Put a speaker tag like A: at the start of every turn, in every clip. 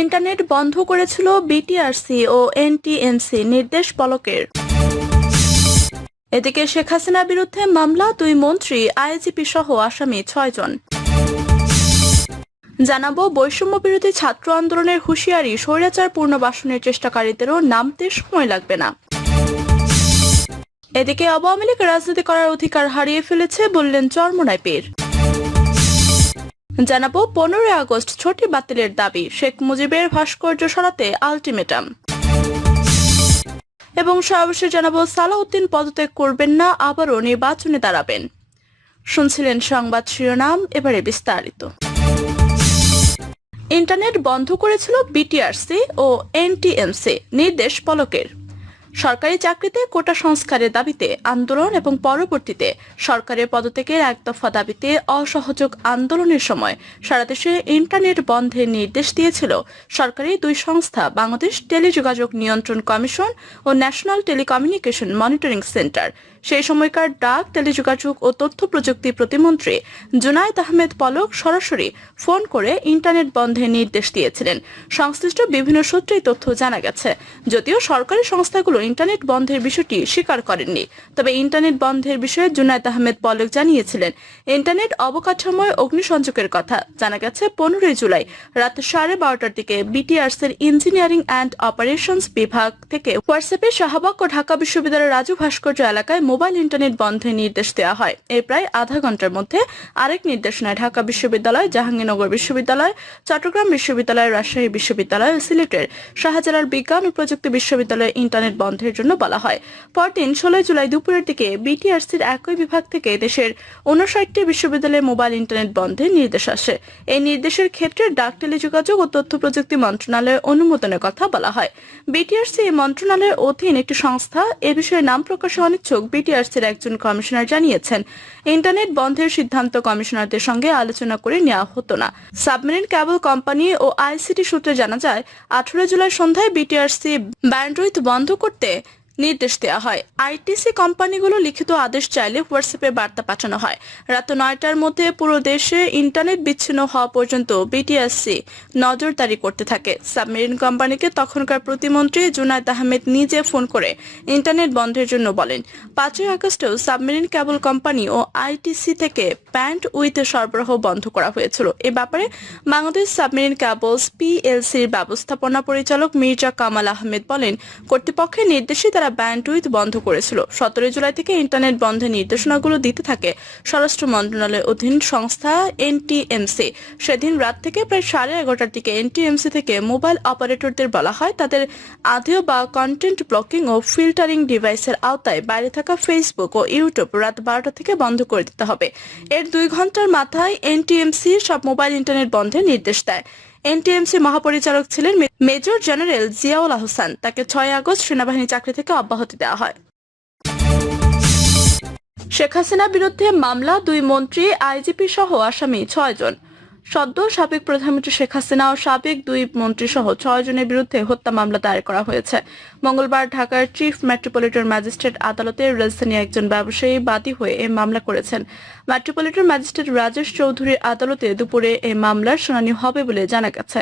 A: Internet বন্ধ করেছিল BTRC ও NTMC নির্দেশ পলকের। এদিকে শেখ হাসিনার বিরুদ্ধে মামলা, দুই মন্ত্রী, আইজিপি সহ আসামি ছয়জন জানাব বৈষম্য বিরোধী ছাত্র আন্দোলনের হুঁশিয়ারি, স্বৈরাচার পুনর্বাসনের চেষ্টাকারীদেরও নামতে সময় লাগবে না। এদিকে আওয়ামী লীগ রাজনীতি করার অধিকার হারিয়ে ফেলেছে বললেন চরমনায় পীর। জানাব, পনেরোই আগস্ট ছুটি বাতিলের দাবি। শেখ মুজিবের ভাস্কর্য সরাতে আলটিমেটাম। এবং সর্বশেষ জানাব, সালাউদ্দিন পদত্যাগ করবেন না, আবারও নির্বাচনে দাঁড়াবেন। শুনছিলেন সংবাদ শিরোনাম, এবারে বিস্তারিত। ইন্টারনেট বন্ধ করেছিল বিটিআরসি ও এনটিএমসি, নির্দেশ পলকের। সরকারি চাকরিতে কোটা সংস্কারের দাবিতে আন্দোলন এবং পরবর্তীতে সরকারের পদত্যাগের এক দফা দাবিতে অসহযোগ আন্দোলনের সময় সারা দেশে ইন্টারনেট বন্ধের নির্দেশ দিয়েছিল সরকারি দুই সংস্থা, বাংলাদেশ টেলিযোগাযোগ নিয়ন্ত্রণ কমিশন ও ন্যাশনাল টেলিকমিউনিকেশন মনিটরিং সেন্টার। সেই সময়কার ডাক, টেলিযোগাযোগ ও তথ্য প্রযুক্তি প্রতিমন্ত্রী জুনায়দ আহমেদ পলক সরাসরি ফোন করে ইন্টারনেট বন্ধের নির্দেশ দিয়েছিলেন। সংশ্লিষ্ট বিভিন্ন সূত্রে তথ্য জানা গেছে। যদিও সরকারি সংস্থাগুলো ইন্টারনেট বন্ধের বিষয়টি স্বীকার করেননি। তবে ইন্টারনেট বন্ধের বিষয়ে জুনায়দ আহমেদ পলক জানিয়েছিলেন, ইন্টারনেট অবকাঠামোয় অগ্নিসংযোগের কথা। জানা গেছে, পনেরোই জুলাই রাত সাড়ে বারোটার দিকে বিটিআরসির ইঞ্জিনিয়ারিং অ্যান্ড অপারেশনস বিভাগ থেকে হোয়াটসঅ্যাপে শাহবাগ ও ঢাকা বিশ্ববিদ্যালয়ের রাজু ভাস্কর্য এলাকায় মোবাইল ইন্টারনেট বন্ধের নির্দেশ দেওয়া হয়। এর প্রায় আধা ঘণ্টার মধ্যে আরেক নির্দেশনায় ঢাকা বিশ্ববিদ্যালয়, জাহাঙ্গীরনগর বিশ্ববিদ্যালয়, চট্টগ্রাম বিশ্ববিদ্যালয়, রাজশাহী বিশ্ববিদ্যালয় ও সিলেটের শাহজালাল বিজ্ঞান ও প্রযুক্তি বিশ্ববিদ্যালয়ে ইন্টারনেট বন্ধের জন্য বলা হয়। পরদিন ষোলোই জুলাই দুপুরের দিকে বিটিআরসির একই বিভাগ থেকে দেশের উনষাটটি বিশ্ববিদ্যালয়ে মোবাইল ইন্টারনেট বন্ধের নির্দেশ আসে। এই নির্দেশের ক্ষেত্রে ডাক টেলিযোগাযোগ ও তথ্য প্রযুক্তি মন্ত্রণালয়ের অনুমোদনের কথা বলা হয়। বিটিআরসি এই মন্ত্রণালয়ের অধীন একটি সংস্থা, এ বিষয়ে নাম প্রকাশে অনিচ্ছুক বিটিআরসির একজন কমিশনার জানিয়েছেন। ইন্টারনেট বন্ধের সিদ্ধান্ত কমিশনারদের সঙ্গে আলোচনা করে নেওয়া হতো না। সাবমেরিন কেবল কোম্পানি ও আইসিটি সূত্রে জানা যায় আঠারো জুলাই সন্ধ্যায় বিটিআরসি ব্যান্ডউইথ বন্ধ করতে fuerte. নির্দেশ দেওয়া হয়। আইটিসি কোম্পানিগুলো লিখিত আদেশ চাইলে হোয়াটসঅ্যাপে বার্তা পাঠানো হয়। রাত নয়টার মধ্যে পুরো দেশে ইন্টারনেট বিচ্ছিন্ন হওয়া পর্যন্ত বিটিএসসি নজরদারি করতে থাকে। সাবমেরিন কোম্পানিকে তখনকার প্রতিমন্ত্রী জুনায়দ আহমেদ নিজে ফোন করে ইন্টারনেট বন্ধের জন্য বলেন, পাঁচই আগস্টেও সাবমেরিন কেবল কোম্পানি ও আইটিসি থেকে প্যান্ট উইথ সরবরাহ বন্ধ করা হয়েছিল। এ ব্যাপারে বাংলাদেশ সাবমেরিন কেবলস পিএলসির ব্যবস্থাপনা পরিচালক মির্জা কামাল আহমেদ বলেন, কর্তৃপক্ষের নির্দেশে তারা ব্যান্ডউইথ বন্ধ করেছিল। সতেরোই জুলাই থেকে ইন্টারনেট বন্ধের নির্দেশনাগুলো দিতে থাকে স্বরাষ্ট্র মন্ত্রণালয়ের অধীন সংস্থা এনটিএমসি। সেদিন রাত থেকে প্রায় সাড়ে এগারোটার দিকে এনটিএমসি থেকে মোবাইল অপারেটরদের বলা হয়, তাদের আধেয় বা কন্টেন্ট ব্লকিং ও ফিল্টারিং ডিভাইসের আওতায় বাইরে থাকা ফেসবুক ও ইউটিউব রাত বারোটা থেকে বন্ধ করে দিতে হবে। এর দুই ঘণ্টার মাথায় এনটিএমসি সব মোবাইল, ইন্টারনেট বন্ধের নির্দেশ দেয়। এনটিএমসি মহাপরিচালক ছিলেন মেজর জেনারেল জিয়াউল আহসান। তাকে ছয় আগস্ট সেনাবাহিনী চাকরি থেকে অব্যাহতি দেওয়া হয়। শেখ হাসিনার বিরুদ্ধে মামলা, দুই মন্ত্রী, আইজিপি সহ আসামি ছয় জন। সদ্য সাবেক প্রধানমন্ত্রী শেখ হাসিনা ও সাবেক দুই মন্ত্রী সহ ছয় জনের বিরুদ্ধে হত্যা মামলা দায়ের করা হয়েছে। মঙ্গলবার ঢাকার চিফ মেট্রোপলিটন ম্যাজিস্ট্রেট আদালতে রাজধানী একজন ব্যবসায়ী বাদী হয়ে এই মামলা করেছেন। মেট্রোপলিটন ম্যাজিস্ট্রেট রাজেশ চৌধুরীর আদালতে দুপুরে এই মামলার শুনানি হবে বলে জানা গেছে।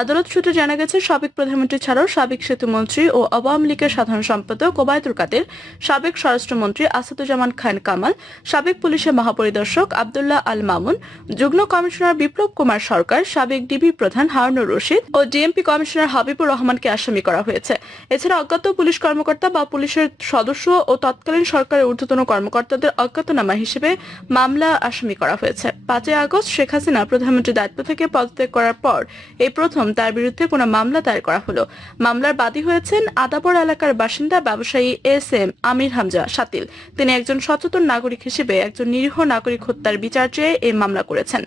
A: আদালত সূত্রে জানা গেছে, সাবেক প্রধানমন্ত্রী ছাড়াও সাবেক সেতু মন্ত্রী ও আওয়ামী লীগের সাধারণ সম্পাদক ওবায়দুল কাদের, সাবেক স্বরাষ্ট্রমন্ত্রী আসাদুজ্জামান খান কামাল, সাবেক পুলিশের মহাপরিদর্শক আবদুল্লাহ আল মামুন, যুগ্ম কমিশনার বিপ্লব কুমার সরকার, সাবেক ডিবি প্রধান হারুনুর রশিদ ও ডিএমপি কমিশনার হাবিবুর রহমানকে আসামি করা হয়েছে। এছাড়া অজ্ঞাত পুলিশ কর্মকর্তা বা পুলিশের সদস্য ও তৎকালীন সরকারের ঊর্ধ্বতন কর্মকর্তাদের অজ্ঞাতনামা হিসেবে মামলা আসামি করা হয়েছে। পাঁচই আগস্ট শেখ হাসিনা প্রধানমন্ত্রী দায়িত্ব থেকে পদত্যাগ করার পর এই প্রথম তার বিরুদ্ধে কোনো মামলা দায়ের করা হলো। মামলার বাদী হয়েছেন আদাবর এলাকার বাসিন্দা ব্যবসায়ী এস এম আমির হামজা সাতিল তিনি একজন সচেতন নাগরিক হিসেবে একজন নিরীহ নাগরিক হত্যার বিচার চেয়ে এই মামলা করেছেন।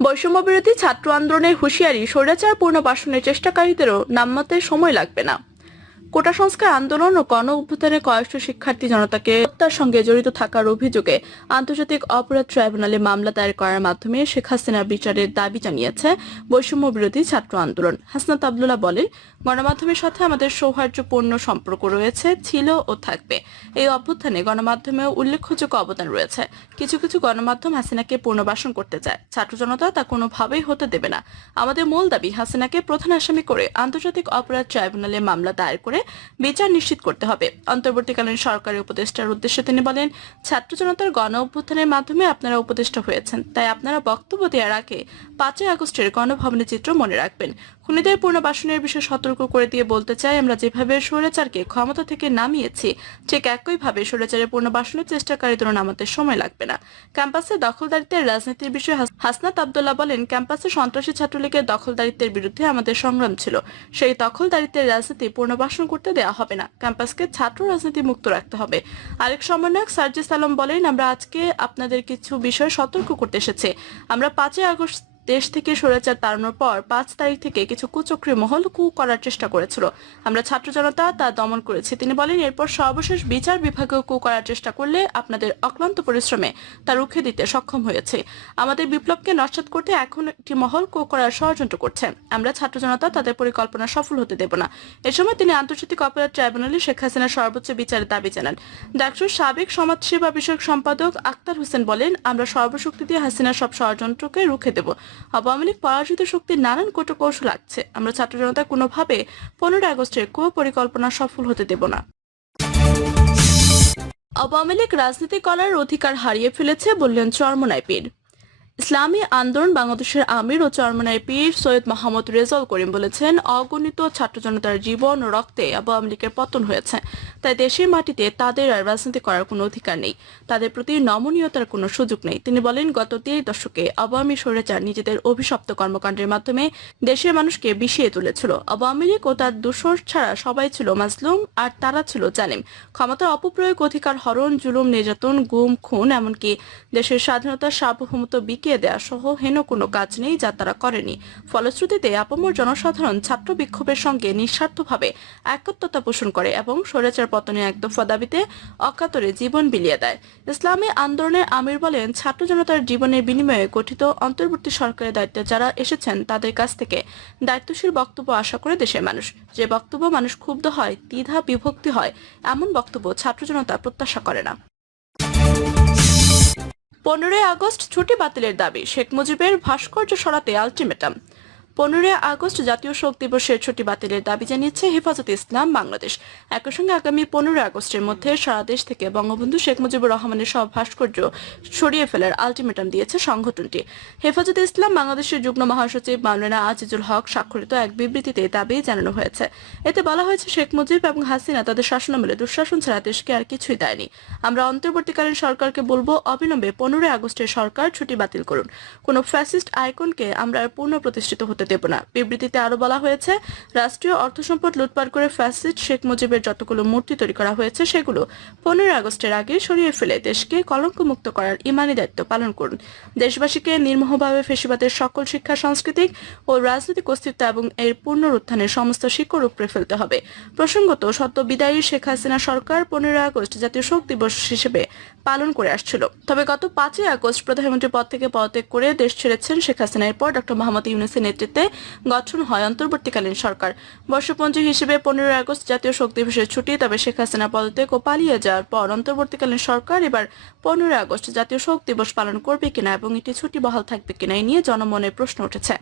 A: বৈষম্য বিরোধী ছাত্র আন্দোলনের হুঁশিয়ারি স্বৈরাচার পূর্ণ বাসনের চেষ্টাকারীদেরও নামমাতে সময় লাগবে না। কোটা সংস্কার আন্দোলন ও গণ অভ্যুত্থানে কয়েকশো শিক্ষার্থী জনতাকে হত্যার সঙ্গে জড়িত থাকার অভিযোগে আন্তর্জাতিক অপরাধ ট্রাইব্যুনালে মামলা দায়ের করার মাধ্যমে শেখ হাসিনা বিচারের দাবি জানিয়েছে বৈষম্য বিরোধী ছাত্র আন্দোলন। হাসনাত আবদুল্লাহ বলেন, গণমাধ্যমের সাথে আমাদের সৌহার্দ্যপূর্ণ সম্পর্ক রয়েছে, ছিল ও থাকবে। এই অভ্যুত্থানে গণমাধ্যমেও উল্লেখযোগ্য অবদান রয়েছে। কিছু কিছু গণমাধ্যম হাসিনাকে পুনর্বাসন করতে চায়। ছাত্র জনতা তা কোনোভাবেই হতে দেবে না। আমাদের মূল দাবি হাসিনাকে প্রধান আসামি করে আন্তর্জাতিক অপরাধ ট্রাইব্যুনালে মামলা দায়ের করে বিচার নিশ্চিত করতে হবে। অন্তর্বর্তীকালীন সরকারি উপদেষ্টার উদ্দেশ্যে তিনি বলেন, ছাত্র জনতার গণ অভ্যুত্থানের মাধ্যমে আপনারা উপদেষ্টা হয়েছেন। তাই আপনারা বক্তব্য দেওয়ার আগে পাঁচই আগস্টের গণভবনের চিত্র মনে রাখবেন। খুনিদের পুনর্বাসনের বিষয়ে সতর্ক করে দিয়ে বলতে চাই, আমরা যেভাবে স্বৈরাচারকে ক্ষমতা থেকে নামিয়েছি, ঠিক একইভাবে স্বৈরাচারের পুনর্বাসনের চেষ্টাকারীদেরও নামাতে সময় লাগবে না। ক্যাম্পাসে দখলদারিত্বের রাজনীতির বিষয়ে হাসনাত আবদুল্লাহ বলেন, ক্যাম্পাসে সন্ত্রাসী ছাত্রলীগের দখলদারিত্বের বিরুদ্ধে আমাদের সংগ্রাম ছিল। সেই দখলদারিত্বের রাজনীতি পুনর্বাসন করতে দেওয়া হবে না। ক্যাম্পাসকে ছাত্র রাজনীতি মুক্ত রাখতে হবে। আরেক সমন্বয়ক সার্জিস আলম বলেন, আমরা আজকে আপনাদের কিছু বিষয়ে সতর্ক করতে এসেছি। আমরা পাঁচই আগস্ট দেশ থেকে স্বৈরাচার তাড়ানোর পর পাঁচ তারিখ থেকে কিছু কুচক্রী মহল কু করার চেষ্টা করেছিল। আমরা ছাত্র জনতা তা দমন করেছি। তিনি বলেন, এরপর সর্বশেষ বিচার বিভাগেও কু করার চেষ্টা করলে আপনাদের অক্লান্ত পরিশ্রমে তা রুখে দিতে সক্ষম হয়েছে। আমাদের বিপ্লবকে নস্বাত করতে এখন একটি মহল কু করার ষড়যন্ত্র করছে আমরা ছাত্র জনতা তাদের পরিকল্পনা সফল হতে দেব না। এ সময় তিনি আন্তর্জাতিক অপরাধ ট্রাইব্যুনালে শেখ হাসিনার সর্বোচ্চ বিচারের দাবি জানান। ডাক্তার সাবেক সমাজসেবা বিষয়ক সম্পাদক আক্তার হোসেন বলেন, আমরা সর্বশক্তি দিয়ে হাসিনার সব ষড়যন্ত্রকে রুখে দেব। আওয়ামী লীগ পরাজিত শক্তির নানান কৌশল লাগছে। আমরা ছাত্র জনতা কোনোভাবে পনেরো আগস্টের কো পরিকল্পনা সফল হতে দেব না। আওয়ামী লীগ রাজনীতি করার অধিকার হারিয়ে ফেলেছে বললেন চরমনাই পীর। ইসলামী আন্দোলন বাংলাদেশের আমির ও চরমনাই পীর সৈয়দ মোহাম্মদ রেজাউল করিম বলেছেন, অগণিত ছাত্র জনতার জীবন ও রক্তে আওয়ামী লীগের পতন হয়েছে। তাই দেশের মাটিতে তাদের আর রাজনীতি করার কোনো অধিকার নেই। তাদের প্রতি নমনীয়তার কোনো সুযোগ নেই। তিনি বলেন, গত দেড় দশকে আওয়ামী স্বৈরাচার নিজেদের অভিশপ্ত কর্মকাণ্ডের মাধ্যমে দেশের মানুষকে বিষিয়ে তুলেছিল। আওয়ামী লীগ ও তার দূষণ ছাড়া সবাই ছিল মাজলুম আর তারা ছিল জালিম। ক্ষমতার অপপ্রয়োগ, অধিকার হরণ, জুলুম, নির্যাতন, গুম, খুন, এমনকি দেশের স্বাধীনতার সার্বভৌমত্ব বিকিয়ে দেওয়া সহ হেন কোনো কাজ নেই যা তারা করেনি। ফলশ্রুতিতে আপামর জনসাধারণ ছাত্র বিক্ষোভের সঙ্গে নিঃস্বার্থভাবে একত্রতা পোষণ করে এবং স্বৈরাচার পতনে এক দফা দাবিতে অকাতরে জীবন বিলিয়ে দেয়। ইসলামী আন্দোলনের আমির বলেন, ছাত্র জনতার জীবনের বিনিময়ে গঠিত অন্তর্বর্তী সরকারের দায়িত্বে যারা এসেছেন তাদের কাছ থেকে দায়িত্বশীল বক্তব্য আশা করে দেশের মানুষ। যে বক্তব্য মানুষ ক্ষুব্ধ হয়, দ্বিধা বিভক্তি হয়, এমন বক্তব্য ছাত্র জনতা প্রত্যাশা করে না। পনেরোই আগস্ট ছুটি বাতিলের দাবি। শেখ মুজিবের ভাস্কর্য সরাতে আলটিমেটাম। পনেরোই আগস্ট জাতীয় শোক দিবসের ছুটি বাতিলের দাবি জানিয়েছে হেফাজত ইসলাম বাংলাদেশ। একই সঙ্গে আগামী পনেরোই আগস্টের মধ্যে সারা দেশ থেকে বঙ্গবন্ধু শেখ মুজিবুর রহমানের সব ভাস্কর্য সরিয়ে ফেলার আলটিমেটাম দিয়েছে সংগঠনটি। হেফাজত ইসলাম বাংলাদেশের যুগ্ম মহাসচিব মাওলানা আজিজুল হক স্বাক্ষরিত এক বিবৃতিতে দাবি জানানো হয়েছে। এতে বলা হয়েছে, শেখ মুজিব এবং হাসিনা তাদের শাসনামলে দুঃশাসন ছাড়া দেশকে আর কিছুই দেয়নি। আমরা অন্তর্বর্তীকালীন সরকারকে বলব, অবিলম্বে পনেরোই আগস্টের সরকার ছুটি বাতিল করুন। কোন ফ্যাসিস্ট আইকনকে আমরা আর পুনঃ প্রতিষ্ঠিত হতে দেব না। বিবৃতিতে আরও বলা হয়েছে, রাষ্ট্রীয় অর্থ সম্পদ লুটপাট করে ফ্যাসিস্ট শেখ মুজিবের যতগুলো মূর্তি তৈরি করা হয়েছে, সেগুলো পনেরোই আগস্টের আগে সরিয়ে ফেলে দেশকে কলঙ্কমুক্ত করার ইমানি দায়িত্ব পালন করুন। দেশবাসীকে নির্মোহভাবে ফেসিবাদের সকল শিক্ষা, সাংস্কৃতিক ও রাজনৈতিক অস্তিত্ব এবং এর পুনরুত্থানের সমস্ত শিকড় উপড়ে ফেলতে হবে। প্রসঙ্গত, সদ্য বিদায়ী শেখ হাসিনা সরকার পনেরোই আগস্ট জাতীয় শোক দিবস হিসেবে পালন করে আসছিল। তবে গত পাঁচই আগস্ট প্রধানমন্ত্রী পদ থেকে পদত্যাগ করে দেশ ছেড়েছেন শেখ হাসিনা এরপর ডক্টর মোহাম্মদ ইউনুসের নেতৃত্বে গঠন হয় অন্তর্বর্তীকালীন সরকার। বর্ষপঞ্জি হিসেবে পনেরোই আগস্ট জাতীয় শোক দিবসের ছুটি, তবে শেখ হাসিনা পদত্যাগ ও পালিয়ে যাওয়ার পর অন্তর্বর্তীকালীন সরকার এবার পনেরোই আগস্ট জাতীয় শোক দিবস পালন করবে কিনা এবং এটি ছুটি বহাল থাকবে কিনা এই নিয়ে জনমনে প্রশ্ন উঠেছে।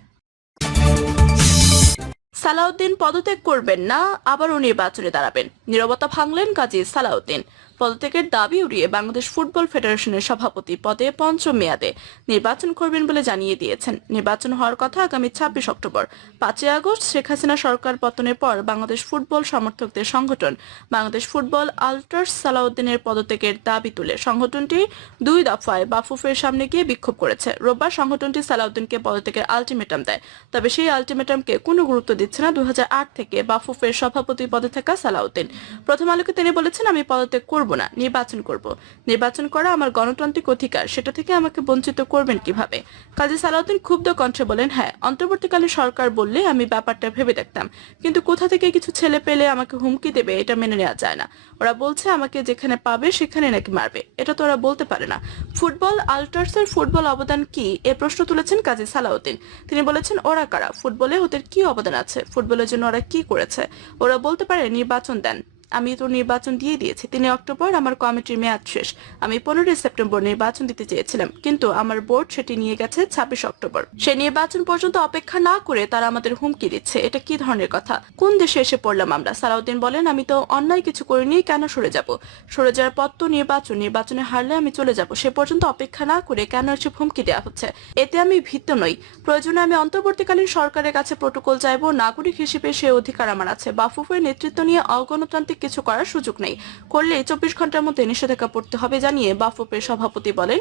A: সালাউদ্দিন পদত্যাগ করবেন না, আবারও নির্বাচনে দাঁড়াবেন। নীরবতা ভাঙলেন কাজী সালাউদ্দিন। পদত্যাগের দাবি উড়িয়ে বাংলাদেশ ফুটবল ফেডারেশনের সভাপতি পদে পঞ্চম মেয়াদে নির্বাচন করবেন বলে জানিয়ে দিয়েছেন। নির্বাচন হওয়ার কথা আগামী ছাব্বিশ অক্টোবর। পাঁচই আগস্ট শেখ হাসিনা সরকার পতনের পর বাংলাদেশ ফুটবল সমর্থকদের সংগঠন বাংলাদেশ ফুটবল আল্ট্রাস সালাউদ্দিনের পদত্যাগের দাবি তুলে সংগঠনটি দুই দফায় বাফুফের সামনে গিয়ে বিক্ষোভ করেছে। রোববার সংগঠনটি সালাউদ্দিনকে পদত্যাগের আলটিমেটাম দেয়। তবে সেই আলটিমেটামকে কোনো গুরুত্ব দিচ্ছে না। দু হাজার আট থেকে বাফুফের সভাপতি পদে থাকা সালাউদ্দিন। প্রথম আলোকে তিনি বলেছেন, আমি পদত্যাগ করব। করব না, নির্বাচন করব। নির্বাচন করা আমার গণতান্ত্রিক অধিকার, সেটা থেকে আমাকে বঞ্চিত করবেন কীভাবে? কাজী সালাউদ্দিন ক্ষুব্ধ কণ্ঠে বলেন হ্যাঁ অন্তর্বর্তীকালীন সরকার বললে আমি ব্যাপারটা ভেবে দেখতাম। কিন্তু কোথা থেকে কিছু ছেলে পেলে আমাকে হুমকি দেবে, এটা মেনে নেওয়া যায় না। ওরা বলছে, আমাকে যেখানে পাবে সেখানে নাকি মারবে। এটা তো ওরা বলতে পারে না। ফুটবল আল্টার্সের ফুটবল অবদান কি? এ প্রশ্ন তুলেছেন কাজী সালাউদ্দিন। তিনি বলেছেন, ওরা কারা? ফুটবলে ওদের কি অবদান আছে? ফুটবলের জন্য ওরা কি করেছে? ওরা বলতে পারে নির্বাচন দেন। আমি তো নির্বাচন দিয়ে দিয়েছি। তিন অক্টোবর আমার কমিটির মেয়াদ শেষ। আমি পনেরোই সেপ্টেম্বর নির্বাচন দিতে চেয়েছিলাম, কিন্তু আমার বোর্ড সেটি নিয়ে গেছে ছাব্বিশ অক্টোবর। সে নির্বাচন পর্যন্ত অপেক্ষা না করে তারা আমাদের হুমকি দিচ্ছে। এটা কি ধরনের কথা? কোন দেশে এসে পড়লাম আমরা? সালাউদ্দিন বলেন, আমি তো অন্যায় কিছু করিনি, কেন সরে যাব? সরে যাওয়ার পর তো নির্বাচন। নির্বাচনে হারলে আমি চলে যাব। সে পর্যন্ত অপেক্ষা না করে কেন এসে হুমকি দেওয়া হচ্ছে? এতে আমি ভীত নই। প্রয়োজনে আমি অন্তর্বর্তীকালীন সরকারের কাছে প্রোটোকল চাইব। নাগরিক হিসেবে সে অধিকার আমার আছে। বাফুফের নেতৃত্ব নিয়ে অগণতান্ত্রিক কিছু করার সুযোগ নেই। করলে চব্বিশ ঘণ্টার মধ্যে নিষেধাজ্ঞা পড়তে হবে জানিয়ে বাফুফের সভাপতি বলেন,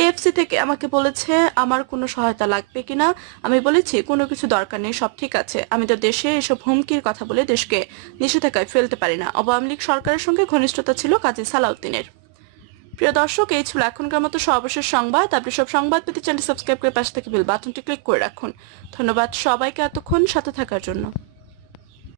A: এএফসি থেকে আমাকে বলেছে আমার কোনো সহায়তা লাগবে কিনা? আমি বলেছি, কোনো কিছু দরকার নেই, সব ঠিক আছে। আমি তো দেশে এসব হুমকির কথা বলে দেশকে নিষেধাজ্ঞায় ফেলতে পারি না। আওয়ামী লীগ সরকারের সঙ্গে ঘনিষ্ঠতা ছিল কাজী সালাউদ্দিনের। প্রিয় দর্শক, এই ছিল এখনকার মতো সর্বশেষ সংবাদ। আপনি সব সংবাদ পেতে চ্যানেল সাবস্ক্রাইব করে পাশে থেকে বেল বাটনটি ক্লিক করে রাখুন। ধন্যবাদ সবাইকে এতক্ষণ সাথে থাকার জন্য।